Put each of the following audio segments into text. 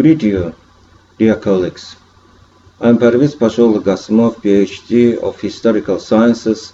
greet you, dear colleagues. I'm Parviz Gasimov, PhD of Historical Sciences,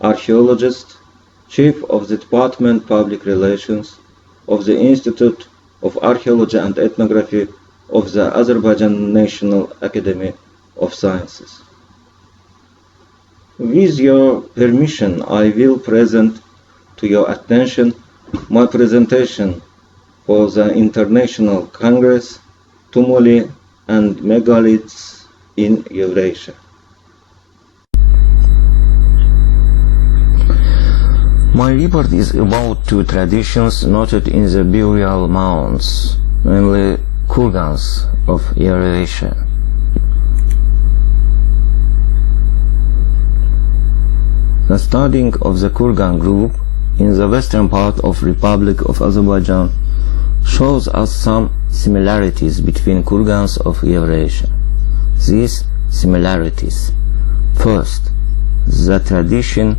archaeologist, Chief of the Department Public Relations of the Institute of Archaeology and Ethnography of the Azerbaijan National Academy of Sciences. With your permission, I will present to your attention my presentation for the International Congress, Tumuli and Megaliths in Eurasia. My report is about two traditions noted in the burial mounds, namely kurgans of Eurasia. The studying of the kurgan group in the western part of Republic of Azerbaijan shows us some similarities between kurgans of Eurasia. These similarities: first, the tradition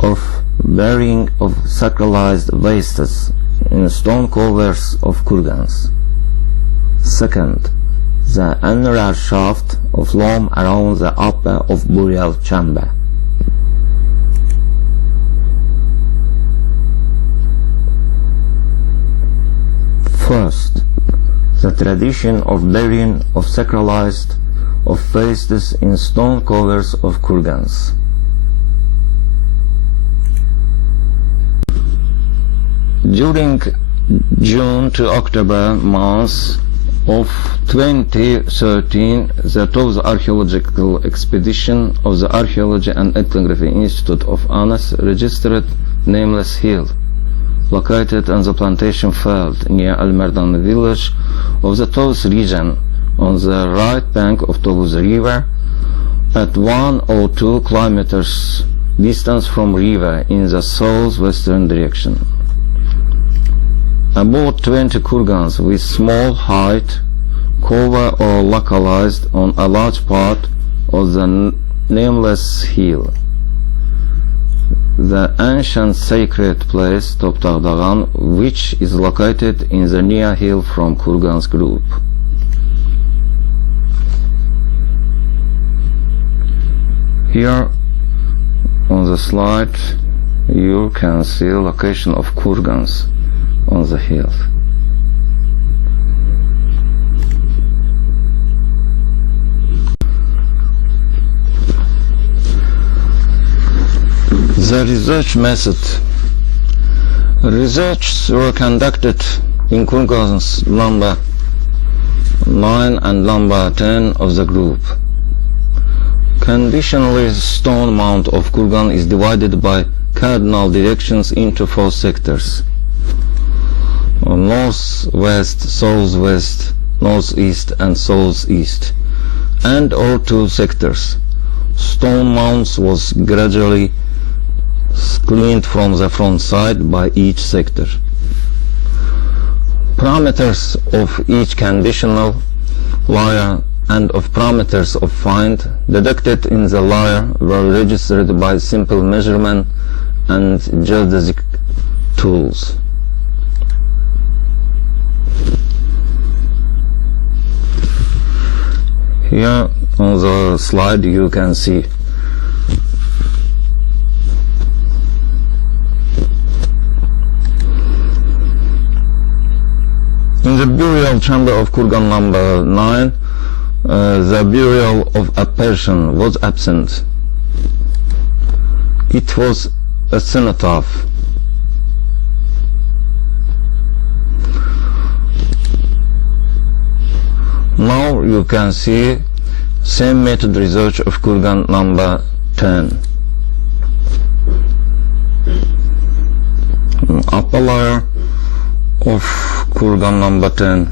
of burying of sacralized wastes in stone covers of kurgans. Second, the annular shaft of loam around the upper of burial chamber. First, the tradition of burying of sacralized of wastes in stone covers of kurgans. During June to October months of 2013, the 12th archaeological expedition of the Archaeology and Ethnography Institute of Anas registered nameless hill located on the plantation field near Al-Merdan village of the Tovuz region on the right bank of Tovuz River at 102 kilometers distance from river in the southwestern direction. About 20 kurgans with small height cover or localized on a large part of the nameless hill. The ancient sacred place Topdağdağhan, which is located in the near hill from kurgans group. Here on the slide you can see location of kurgans on the hill. The research method. Researches were conducted in kurgans number 9 and number 10 of the group. Conventionally, stone mound of kurgan is divided by cardinal directions into 4 sectors: northwest, southwest, northeast and southeast, and or 2 sectors. Stone mounds was gradually cleaned from the front side by each sector. Parameters of each conditional layer and of parameters of find deducted in the layer were registered by simple measurement and geodesic tools. Here on the slide you can see in the burial chamber of kurgan number 9, the burial of a person was absent. It was a cenotaph. Now you can see same method research of kurgan number 10. Upper layer of kurgan number 10.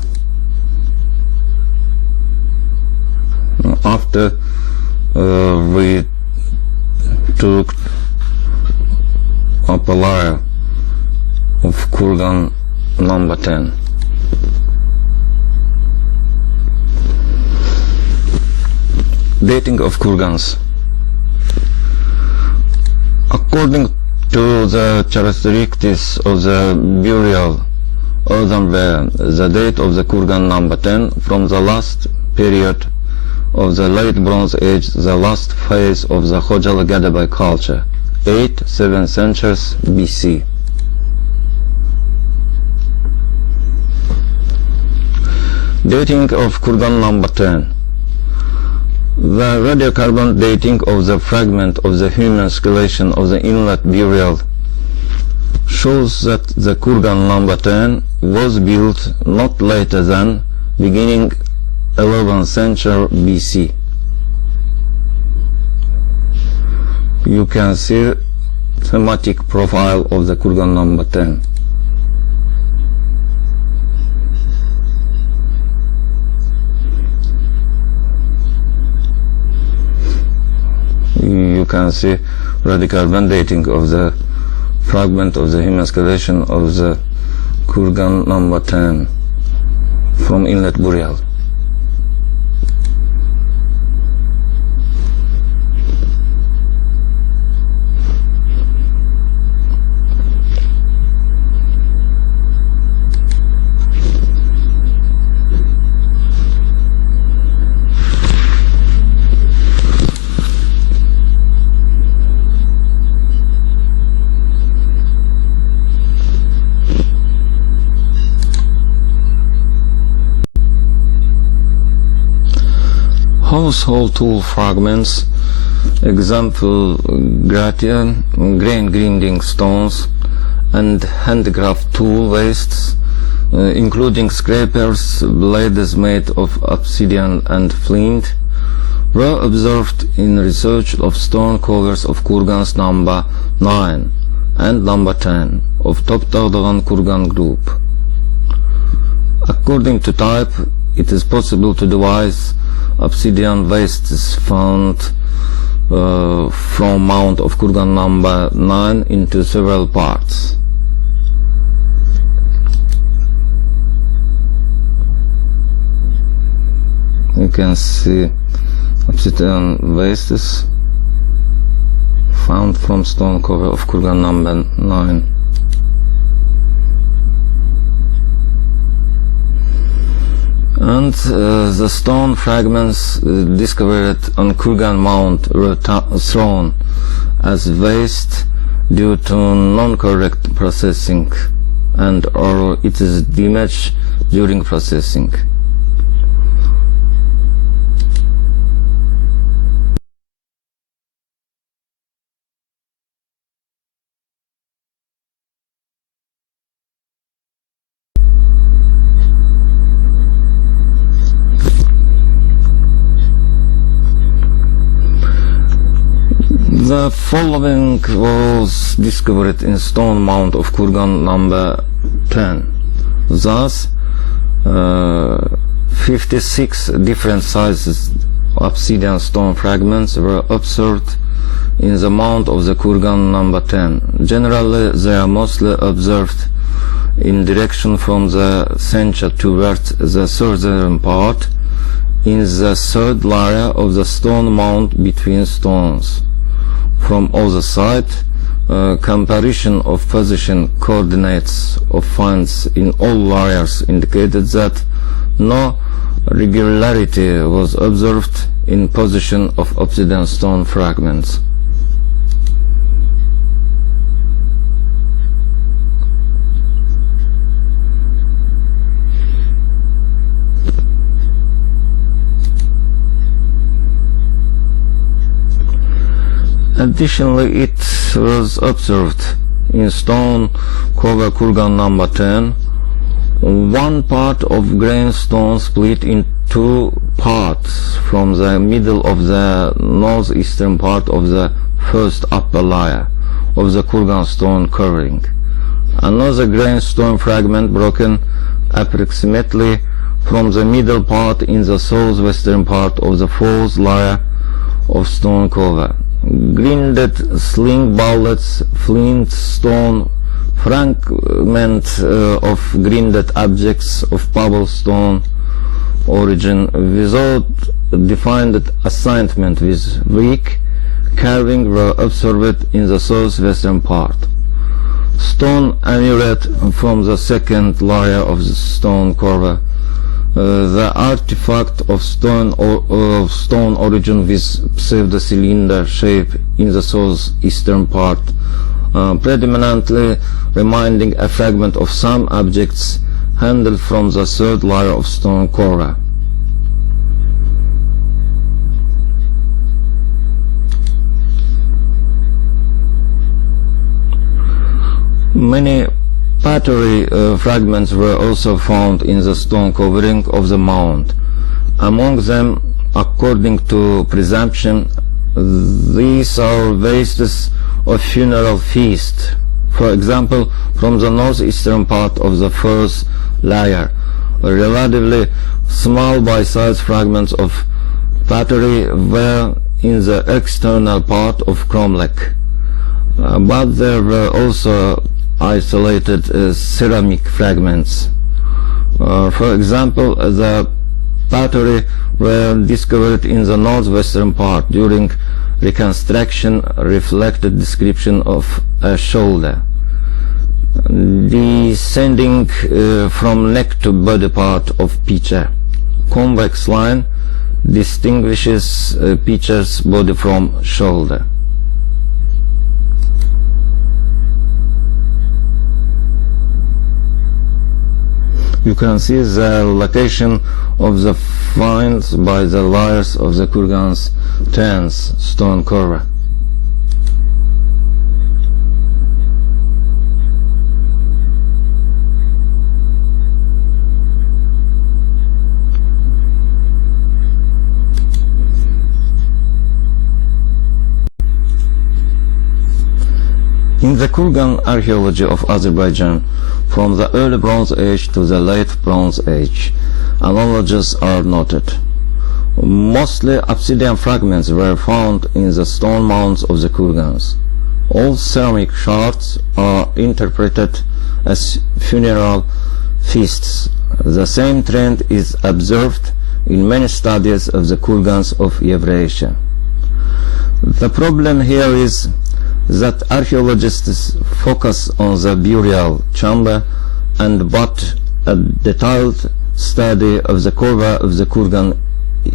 After we took upper layer of kurgan number 10. Dating of kurgans. According to the characteristics of the burial earthenware. The date of the kurgan number 10 from the last period of the late Bronze Age, the last phase of the Khojalı-Gadabai culture, 8th-7th centuries BC. Dating of kurgan number 10. The radiocarbon dating of the fragment of the human skeleton of the inlet burial shows that the kurgan number 10 was built not later than beginning 11th century BC. You can see schematic profile of the kurgan number 10. You can see radiocarbon dating of the fragment of the human skeleton of the kurgan number 10 from inlet burial. Household tool fragments, example grain grinding stones and handcraft tool wastes, including scrapers, blades made of obsidian and flint, were observed in research of stone covers of kurgans number 9 and number 10 of Topdağdağan kurgan group. According to type, it is possible to devise obsidian wastes found from mount of kurgan number 9 into several parts. You can see obsidian wastes found from stone cover of kurgan number 9. And the stone fragments discovered on kurgan mount were thrown as waste due to non-correct processing and or it is damaged during processing. The following was discovered in stone mount of kurgan number 10. Thus, 56 different sizes obsidian stone fragments were observed in the mount of the kurgan number 10. Generally, they are mostly observed in direction from the center towards the southern part in the third layer of the stone mount between stones. From other side, comparison of position coordinates of finds in all layers indicated that no regularity was observed in position of obsidian stone fragments. Additionally, it was observed in stone cover kurgan number 10, one part of grain stone split in two parts from the middle of the northeastern part of the first upper layer of the kurgan stone covering. Another grain stone fragment broken approximately from the middle part in the southwestern part of the fourth layer of stone cover. Grinded sling bullets, flint stone, fragment of grinded objects of cobblestone origin without defined assignment with brick carving were observed in the southwestern part. Stone annular from the second layer of the stone cover. The artifact of stone origin with pseudo-cylinder shape in the southeastern part, predominantly reminding a fragment of some objects handled from the third layer of stone cover. Many pottery fragments were also found in the stone covering of the mound. Among them, according to presumption, these are wastes of funeral feast. For example, from the northeastern part of the first layer, relatively small by size fragments of pottery were in the external part of cromlech, but there were also isolated ceramic fragments. For example, the pottery were discovered in the northwestern part during reconstruction, reflected description of a shoulder descending from neck to body part of pitcher. Convex line distinguishes pitcher's body from shoulder. You can see the location of the finds by the layers of the kurgan's tense stone cover. In the kurgan archaeology of Azerbaijan, from the early Bronze Age to the late Bronze Age, analogies are noted. Mostly obsidian fragments were found in the stone mounds of the kurgans. All ceramic shards are interpreted as funeral feasts. The same trend is observed in many studies of the kurgans of Eurasia. The problem here is that archaeologists focus on the burial chamber, and but a detailed study of the cover of the kurgan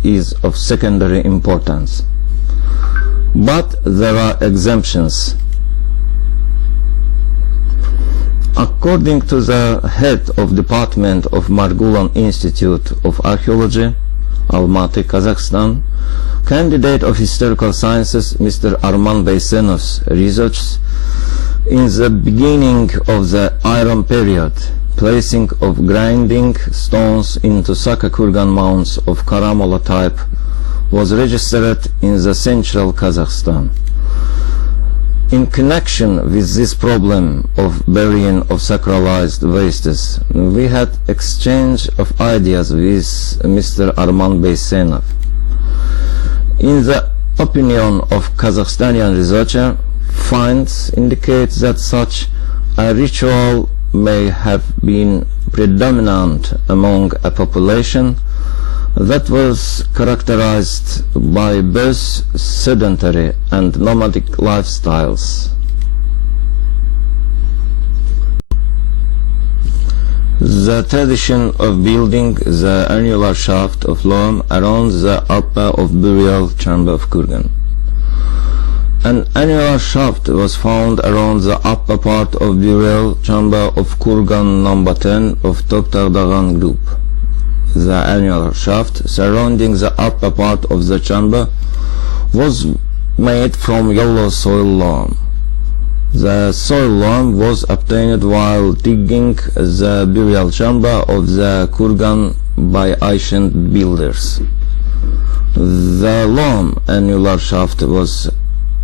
is of secondary importance. But there are exemptions. According to the head of Department of Margulan Institute of Archaeology, Almaty, Kazakhstan, candidate of historical sciences Mr. Arman Beysenov's research in the beginning of the Iron period, placing of grinding stones into Saka kurgan mounds of Karamola type was registered in the central Kazakhstan. In connection with this problem of burying of sacralized wastes, we had exchange of ideas with Mr. Arman Beysenov. In the opinion of Kazakhstani researcher, finds indicate that such a ritual may have been predominant among a population that was characterized by both sedentary and nomadic lifestyles. The tradition of building the annular shaft of loam around the upper of burial chamber of kurgan. An annular shaft was found around the upper part of burial chamber of kurgan number 10 of Topdağdağan group. The annular shaft surrounding the upper part of the chamber was made from yellow soil loam. The soil loam was obtained while digging the burial chamber of the kurgan by ancient builders. The loam annular shaft was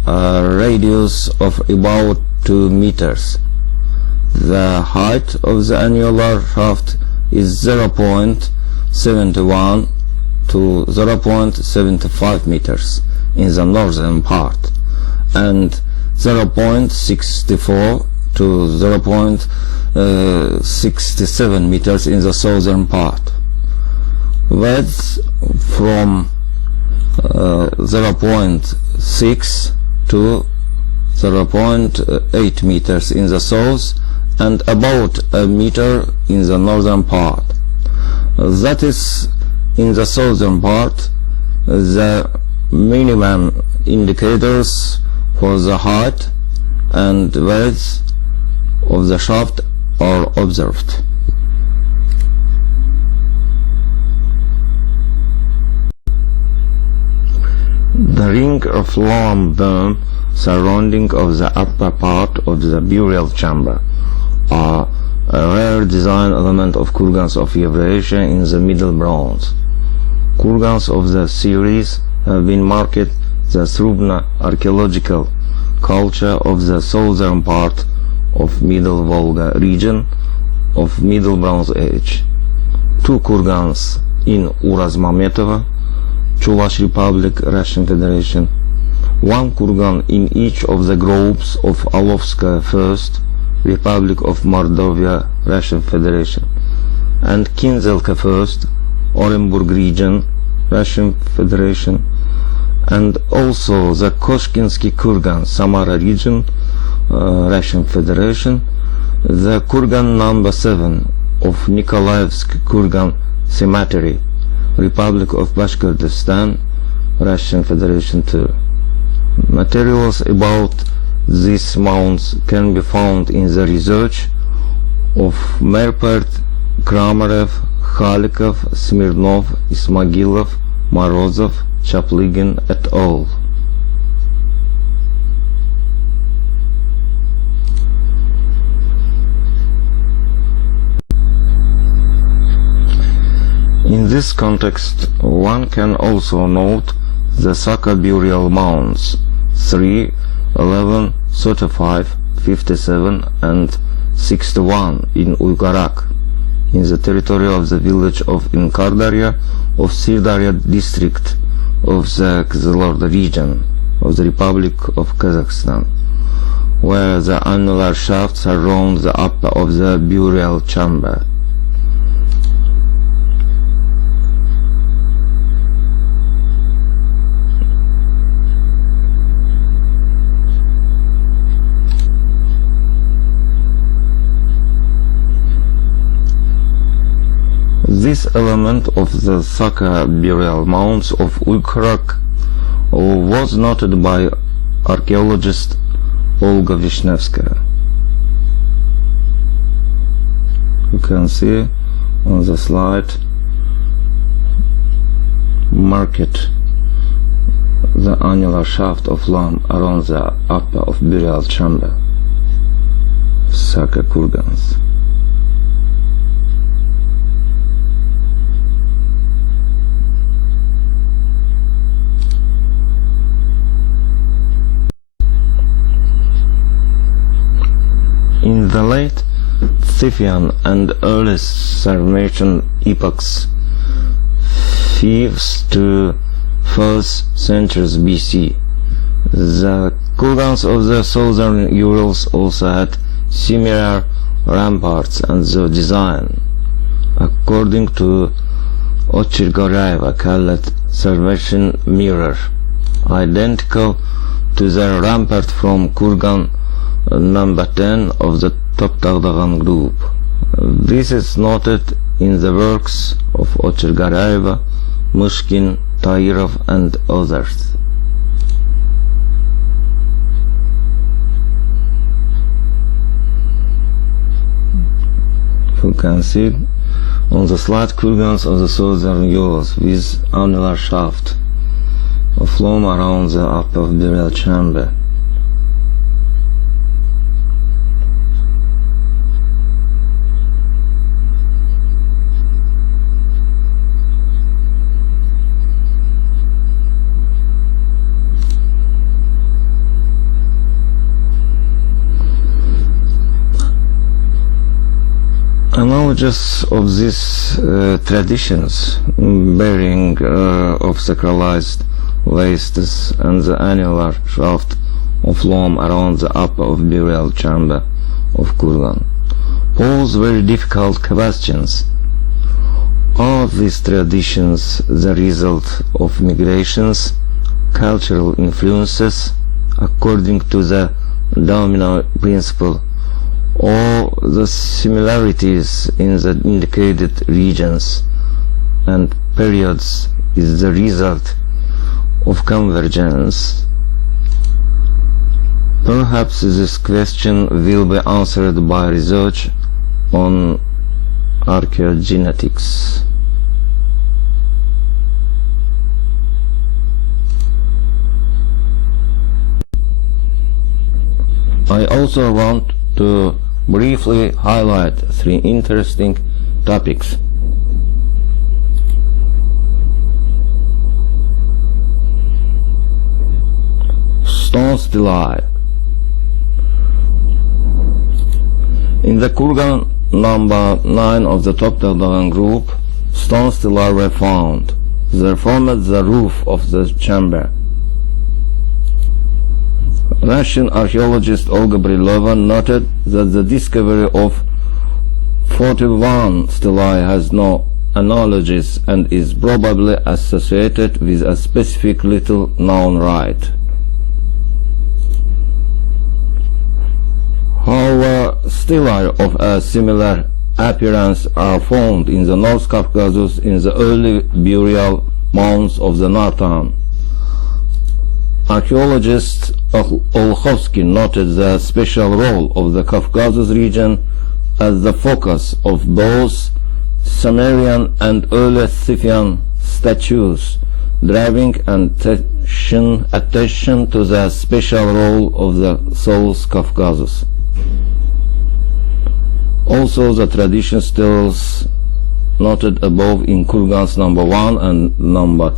a radius of about 2 meters. The height of the annular shaft is 0.71 to 0.75 meters in the northern part and 0.64 to 0.67 meters in the southern part. Width from 0.6 to 0.8 meters in the south and about a meter in the northern part. That is, in the southern part, the minimum indicators for the height and width of the shaft are observed. The ring of loam beam surrounding of the upper part of the burial chamber are a rare design element of kurgans of Eurasia in the Middle Bronze. Kurgans of the series have been marked the Srubna archaeological culture of the southern part of Middle Volga region of Middle Bronze Age. Two kurgans in Urazmametovo, Chuvash Republic, Russian Federation, one kurgan in each of the groups of Alovskaya First, Republic of Mordovia, Russian Federation, and Kinzelka First, Orenburg region, Russian Federation, and also the Koshkinsky kurgan, Samara region, Russian Federation, the kurgan number 7 of Nikolaevsk kurgan cemetery, Republic of Bashkortostan, Russian Federation too. Materials about these mounds can be found in the research of Merpert, Kramarev, Khalikov, Smirnov, Ismagilov, Morozov, Chapligin et al. In this context, one can also note the Saka burial mounds 3, 11, 35, 57 and 61 in Uygarak, in the territory of the village of Inkardarya of Sirdarya district of the Kızılorda region of the Republic of Kazakhstan, where the annular shafts surround the upper of the burial chamber. This element of the Saka burial mounds of Uygarak was noted by archaeologist Olga Vishnevskaya. You can see on the slide marked the annular shaft of loam around the upper of burial chamber, Saka kurgans. In the late Scythian and early Sarmatian epochs, 5th to 1st centuries BC, the kurgans of the southern Urals also had similar ramparts and the design, according to Ochirgoraeva, called Sarmatian mirror, identical to the rampart from kurgan number 10 of the Topdağdağhan group. This is noted in the works of Ochirgoraeva, Mushkin, Tairov and others. You can see on the slide kurgans of the southern Urals with annular shaft of loam around the upper burial chamber. Analogies of these traditions, bearing of sacralized wastes and the annular shaft of loam around the upper of burial chamber of kurgan, pose very difficult questions. Are these traditions the result of migrations, cultural influences, according to the domino principle, or the similarities in the indicated regions and periods is the result of convergence. Perhaps this question will be answered by research on archaeogenetics. I also want to briefly highlight three interesting topics. Stone stelae. In the kurgan number 9 of the Topdağdağhan group, stone stelae were found. They formed the roof of the chamber. Russian archaeologist Olga Brilova noted that the discovery of 41 stelae has no analogies and is probably associated with a specific little known rite. However, stelae of a similar appearance are found in the North Caucasus in the early burial mounds of the Nartan. Archaeologist Olkhovsky noted the special role of the Caucasus region as the focus of both Sumerian and early Scythian statues, driving attention to the special role of the South Caucasus. Also, the tradition steles noted above in kurgans number 1 and number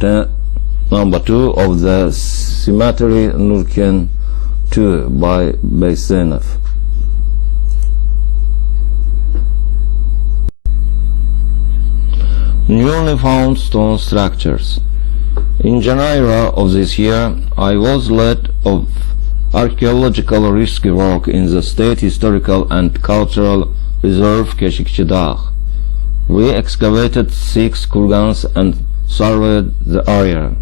2 of the Schematic Nurken 2 by Gasimov. Newly found stone structures. In January of this year, I was led of archaeological rescue work in the State Historical and Cultural Reserve Keshikchi Dagh. We excavated 6 kurgans and surveyed the area.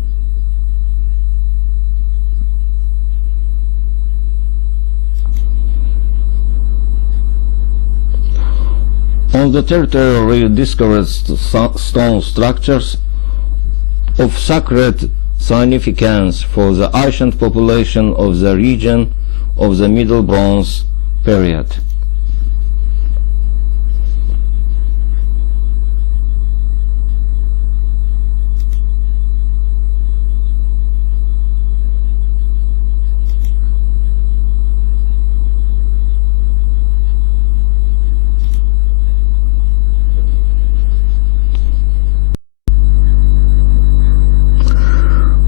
On the territory we discovered stone structures of sacred significance for the ancient population of the region of the Middle Bronze period.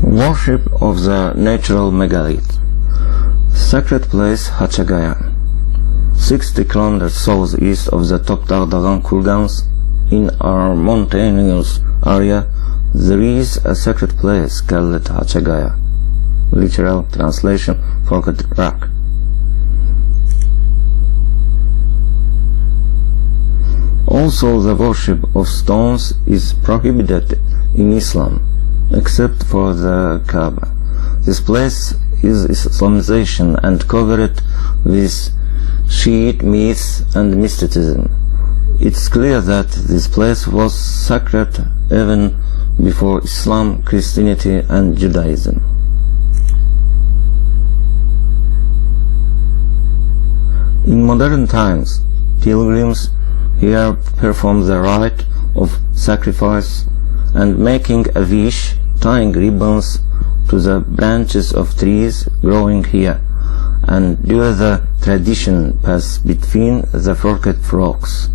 Worship of the natural megalith. Sacred place Hachagaya. 60 kilometers southeast of the Topdağdağhan kurgans, in our mountainous area, there is a sacred place called Hachagaya. Literal translation: forked rock. Also, the worship of stones is prohibited in Islam, except for the Kaaba. This place is Islamization and covered with Shiite myths and mysticism. It's clear that this place was sacred even before Islam, Christianity and Judaism. In modern times, pilgrims here perform the rite of sacrifice and making a wish, tying ribbons to the branches of trees growing here, and do the tradition pass between the forked rocks.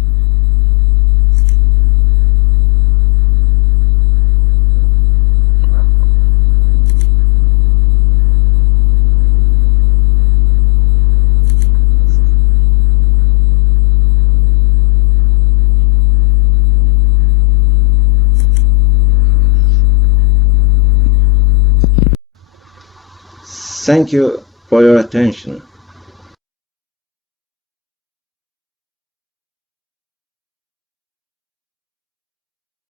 Thank you for your attention.